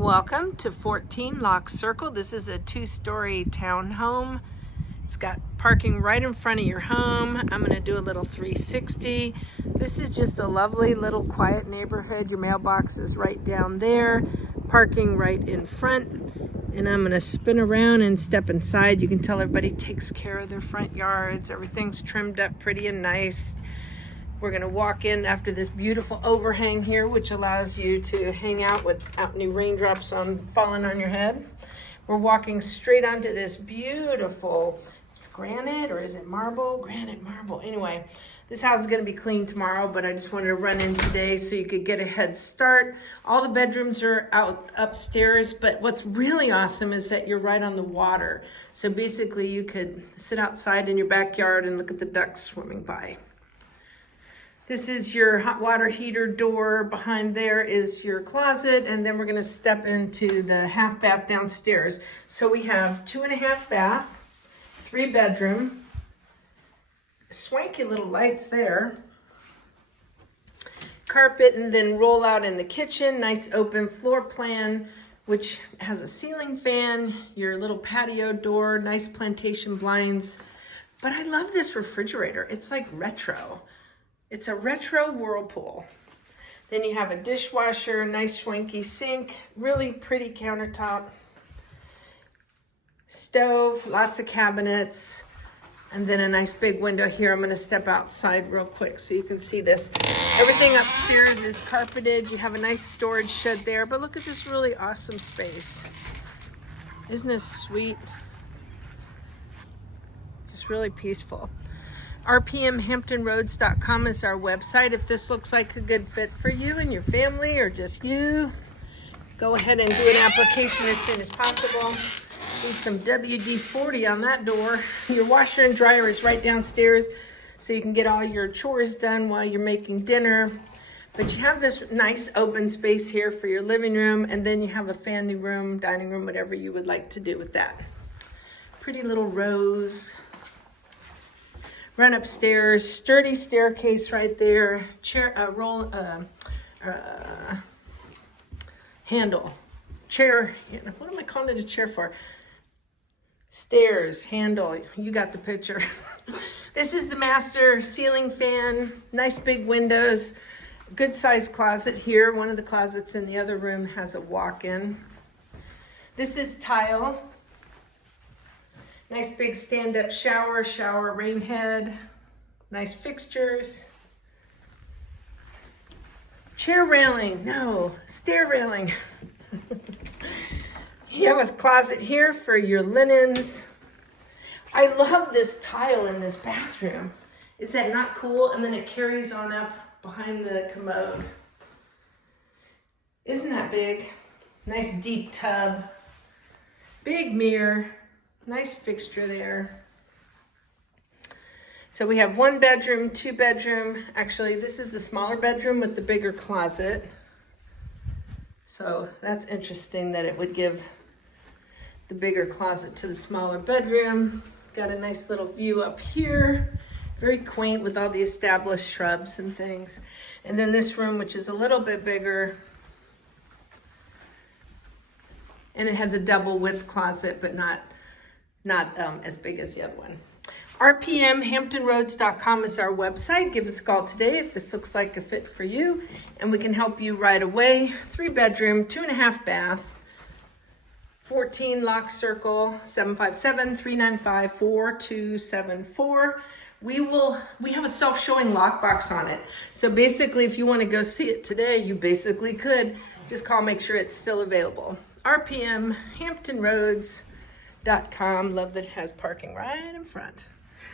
Welcome to 14 Loch Circle. This is a two-story townhome. It's got parking right in front of your home. I'm going to do a little 360. This is just a lovely little quiet neighborhood. Your mailbox is right down there. Parking right in front. And I'm going to spin around and step inside. You can tell everybody takes care of their front yards. Everything's trimmed up pretty and nice. We're going to walk in after this beautiful overhang here, which allows you to hang out without any raindrops falling on your head. We're walking straight onto this beautiful, it's granite or is it marble? Granite, marble. Anyway, this house is going to be cleaned tomorrow, but I just wanted to run in today so you could get a head start. All the bedrooms are out upstairs, but what's really awesome is that you're right on the water. So basically you could sit outside in your backyard and look at the ducks swimming by. This is your hot water heater door. Behind there is your closet, and then we're going to step into the half bath downstairs. So we have 2.5 bath, 3 bedroom, swanky little lights there, carpet, and then roll out in the kitchen. Nice open floor plan, which has a ceiling fan, your little patio door, nice plantation blinds. But I love this refrigerator. It's like retro. It's a retro whirlpool. Then you have a dishwasher, nice swanky sink, really pretty countertop, stove, lots of cabinets, and then a nice big window here. I'm gonna step outside real quick so you can see this. Everything upstairs is carpeted. You have a nice storage shed there, but look at this really awesome space. Isn't this sweet? Just really peaceful. rpmhamptonroads.com is our website. If this looks like a good fit for you and your family or just you, go ahead and do an application as soon as possible. Need some WD-40 on that door. Your washer and dryer is right downstairs so you can get all your chores done while you're making dinner. But you have this nice open space here for your living room, and then you have a family room, dining room, whatever you would like to do with that. Pretty little rose. Run upstairs, sturdy staircase right there, chair, handle, chair, what am I calling it a chair for? Stairs, handle, you got the picture. This is the master, ceiling fan, nice big windows, good sized closet here. One of the closets in the other room has a walk-in. This is tile. Nice big stand-up shower rain head, nice fixtures. Chair railing, no, stair railing. You have a closet here for your linens. I love this tile in this bathroom. Is that not cool? And then it carries on up behind the commode. Isn't that big? Nice deep tub, big mirror. Nice fixture there. So we have 1 bedroom, 2 bedroom. Actually, this is the smaller bedroom with the bigger closet. So that's interesting that it would give the bigger closet to the smaller bedroom. Got a nice little view up here. Very quaint with all the established shrubs and things. And then this room, which is a little bit bigger. And it has a double width closet, but not as big as the other one. rpmhamptonroads.com is our website. Give us a call today if this looks like a fit for you, and we can help you right away. 3 bedroom, 2.5 bath, 14 Loch Circle, 757-395-4274. We have a self-showing lockbox on it. So basically, if you want to go see it today, you basically could. Just call, make sure it's still available. rpmhamptonroads.com. Love that it has parking right in front.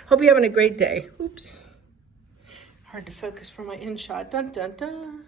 Hope you're having a great day. Oops. Hard to focus for my in shot. Dun, dun, dun.